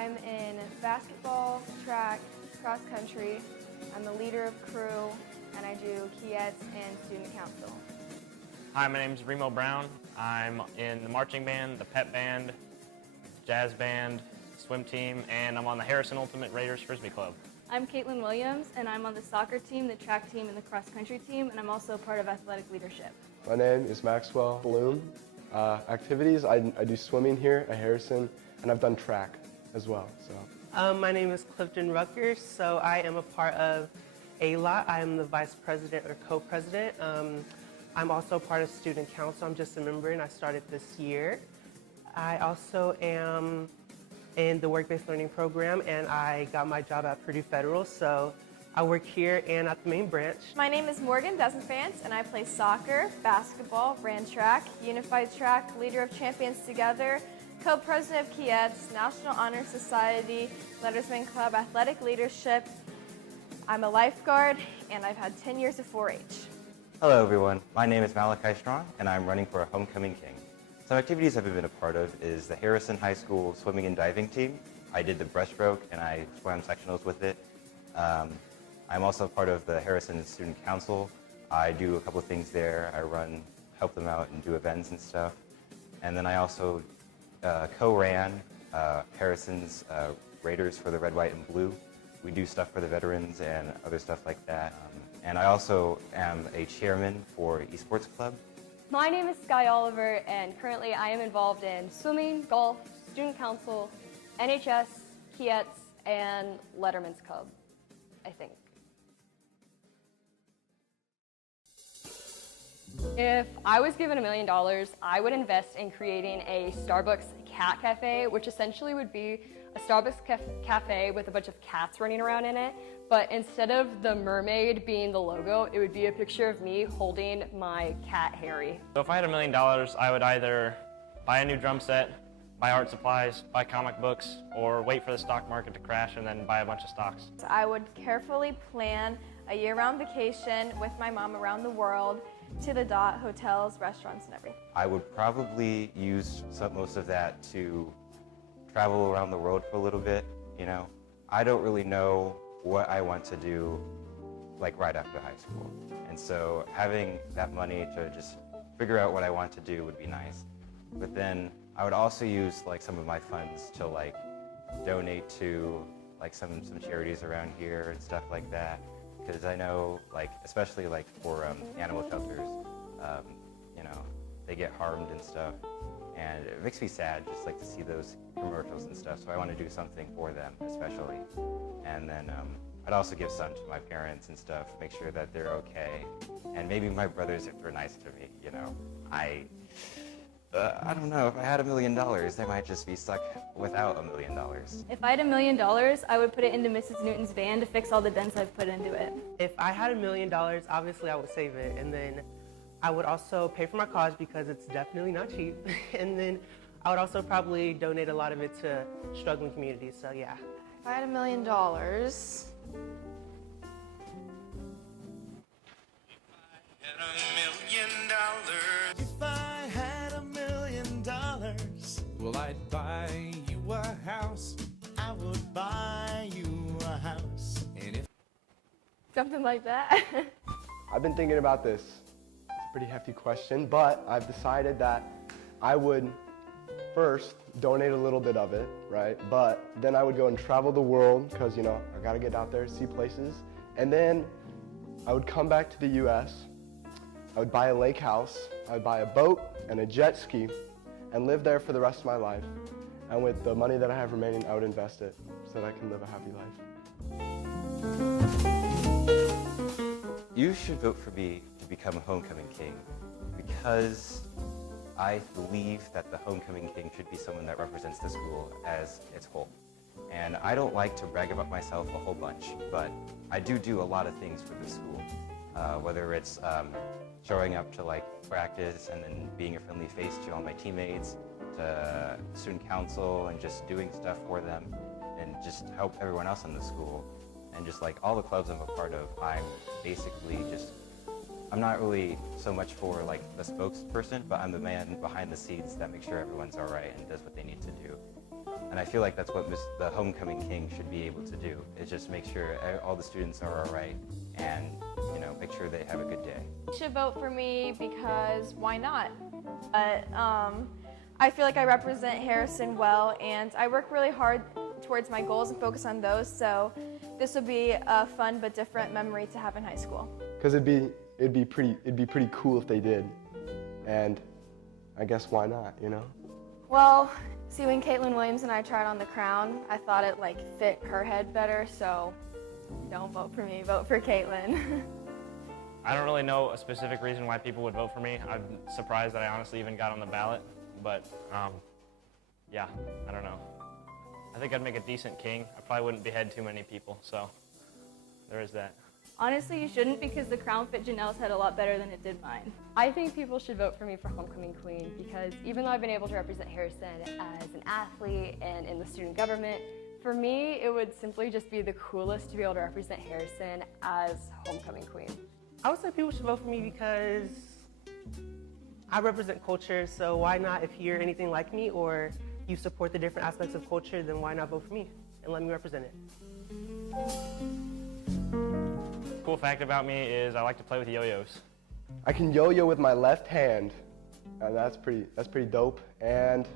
I'm in basketball, track, cross country. I'm the leader of crew, and I do Kiets and student council. Hi, my name is Remo Brown. I'm in the marching band, the pep band, jazz band, swim team, and I'm on the Harrison Ultimate Raiders Frisbee Club. I'm Caitlin Williams, and I'm on the soccer team, the track team, and the cross-country team, and I'm also part of athletic leadership. My name is Maxwell Bloom. Activities, I do swimming here at Harrison, and I've done track as well. My name is Clifton Ruckers, so I am a part of A-Lot. I am the vice president or co-president. I'm also part of student council. I'm just a member, and I started this year. I also am in the work-based learning program, and I got my job at Purdue Federal, so I work here and at the main branch. My name is Morgan Desenfants, and I play soccer, basketball, ran track, unified track, leader of Champions Together, co-president of Kiets, National Honor Society, Lettersman Club, athletic leadership. I'm a lifeguard, and I've had 10 years of 4-H. Hello everyone, my name is Malachi Strong, and I'm running for a Homecoming King. Some activities I've been a part of is the Harrison High School swimming and diving team. I did the breaststroke and I swam sectionals with it. I'm also part of the Harrison Student Council. I do a couple of things there. I help them out and do events and stuff. And then I also co-ran Harrison's Raiders for the Red, White, and Blue. We do stuff for the veterans and other stuff like that. And I also am a chairman for Esports Club. My name is Sky Oliver, and currently I am involved in swimming, golf, student council, NHS, Kiets, and Letterman's Club, I think. If I was given $1 million, I would invest in creating a Starbucks cat cafe, which essentially would be a Starbucks cafe with a bunch of cats running around in it, but instead of the mermaid being the logo, it would be a picture of me holding my cat Harry. So if I had $1 million, I would either buy a new drum set, buy art supplies, buy comic books, or wait for the stock market to crash and then buy a bunch of stocks. So I would carefully plan a year-round vacation with my mom around the world to the dot, hotels, restaurants, and everything. I would probably use most of that to travel around the world for a little bit, you know. I don't really know what I want to do like right after high school. And so having that money to just figure out what I want to do would be nice. But then I would also use like some of my funds to like donate to like some charities around here and stuff like that. Because I know like, especially like for animal shelters, you know, they get harmed and stuff. And it makes me sad just like to see those commercials and stuff, so I want to do something for them especially. And then I'd also give some to my parents and stuff, make sure that they're okay. And maybe my brothers if they're nice to me, you know. I don't know, if I had $1 million, they might just be stuck without $1 million. If I had $1 million, I would put it into Mrs. Newton's van to fix all the dents I've put into it. If I had $1 million, obviously I would save it, and then I would also pay for my college because it's definitely not cheap. And then I would also probably donate a lot of it to struggling communities, so yeah. If I had $1 million, If I had $1 million, well, I'd buy you a house. I would buy you a house. And if something like that. I've been thinking about this. It's a pretty hefty question, but I've decided that I would first donate a little bit of it, right? But then I would go and travel the world because, you know, I gotta get out there, see places. And then I would come back to the US, I would buy a lake house, I would buy a boat and a jet ski and live there for the rest of my life. And with the money that I have remaining, I would invest it so that I can live a happy life. You should vote for me to become a Homecoming King because I believe that the Homecoming King should be someone that represents the school as its whole. And I don't like to brag about myself a whole bunch, but I do a lot of things for the school. Whether it's showing up to like practice and then being a friendly face to all my teammates, to student council and just doing stuff for them and just help everyone else in the school. And just like all the clubs I'm a part of, I'm basically I'm not really so much for like the spokesperson, but I'm the man behind the scenes that makes sure everyone's all right and does what they need to do. And I feel like that's what the homecoming king should be able to do, is just make sure all the students are all right and, you know, make sure they have a good day. You should vote for me because why not? But I feel like I represent Harrison well, and I work really hard towards my goals and focus on those, so this would be a fun but different memory to have in high school. Because it'd be pretty cool if they did, and I guess why not, you know? Well, see, when Caitlin Williams and I tried on the crown, I thought it fit her head better, so don't vote for me, vote for Caitlin. I don't really know a specific reason why people would vote for me. I'm surprised that I honestly even got on the ballot, but yeah, I don't know. I think I'd make a decent king. I probably wouldn't behead too many people, so there is that. Honestly, you shouldn't, because the crown fit Janelle's head a lot better than it did mine. I think people should vote for me for homecoming queen because even though I've been able to represent Harrison as an athlete and in the student government, for me it would simply just be the coolest to be able to represent Harrison as homecoming queen. I would say people should vote for me because I represent culture, so why not, if you're anything like me or you support the different aspects of culture, then why not vote for me and let me represent it? Cool fact about me is I like to play with yo-yos. I can yo-yo with my left hand, and that's pretty dope. And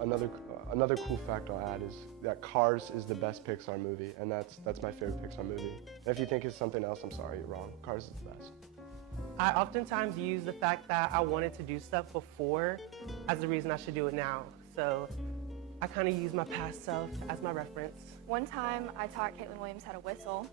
another cool fact I'll add is that Cars is the best Pixar movie, and that's my favorite Pixar movie. And if you think it's something else, I'm sorry, you're wrong. Cars is the best. I oftentimes use the fact that I wanted to do stuff before as the reason I should do it now. So I kind of use my past self as my reference. One time, I taught Caitlin Williams how to whistle.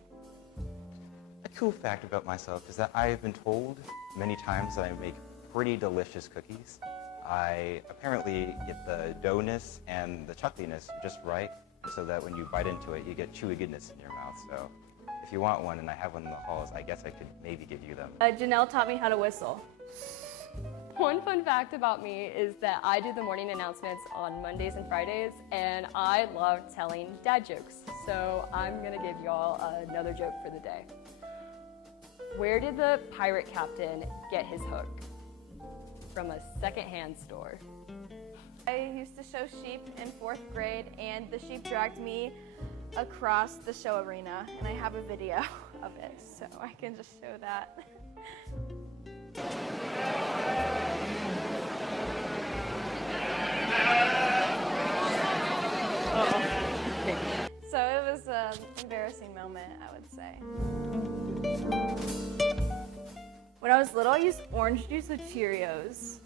A cool fact about myself is that I have been told many times that I make pretty delicious cookies. I apparently get the doughness and the chuckliness just right, so that when you bite into it, you get chewy goodness in your mouth. So if you want one and I have one in the halls, I guess I could maybe give you them. Janelle taught me how to whistle. One fun fact about me is that I do the morning announcements on Mondays and Fridays, and I love telling dad jokes. So I'm gonna give y'all another joke for the day. Where did the pirate captain get his hook? From a secondhand store. I used to show sheep in 4th grade, and the sheep dragged me across the show arena, and I have a video of it, so I can just show that. So it was an embarrassing moment, I would say. When I was little, I used orange juice with Cheerios,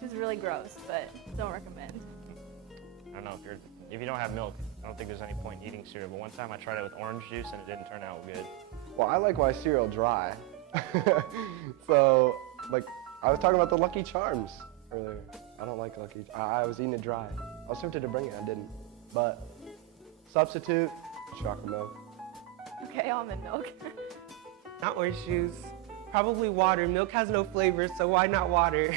which is really gross, but don't recommend. I don't know, if you don't have milk, I don't think there's any point eating cereal, but one time I tried it with orange juice and it didn't turn out good. Well, I like my cereal dry. So, I was talking about the Lucky Charms earlier. I don't like Lucky. I was eating it dry. I was tempted to bring it, I didn't. But substitute, chocolate milk. Okay, almond milk. Not orange juice, probably water. Milk has no flavor, so why not water?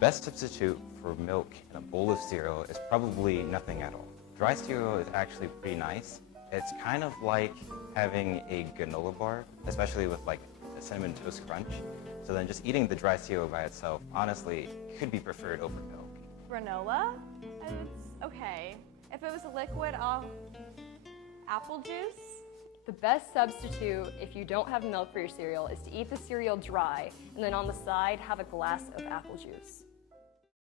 Best substitute for milk in a bowl of cereal is probably nothing at all. Dry cereal is actually pretty nice. It's kind of like having a granola bar, especially with a Cinnamon Toast Crunch. So then just eating the dry cereal by itself, honestly, could be preferred over milk. Granola? It's okay. If it was a liquid, apple juice? The best substitute if you don't have milk for your cereal is to eat the cereal dry and then on the side have a glass of apple juice.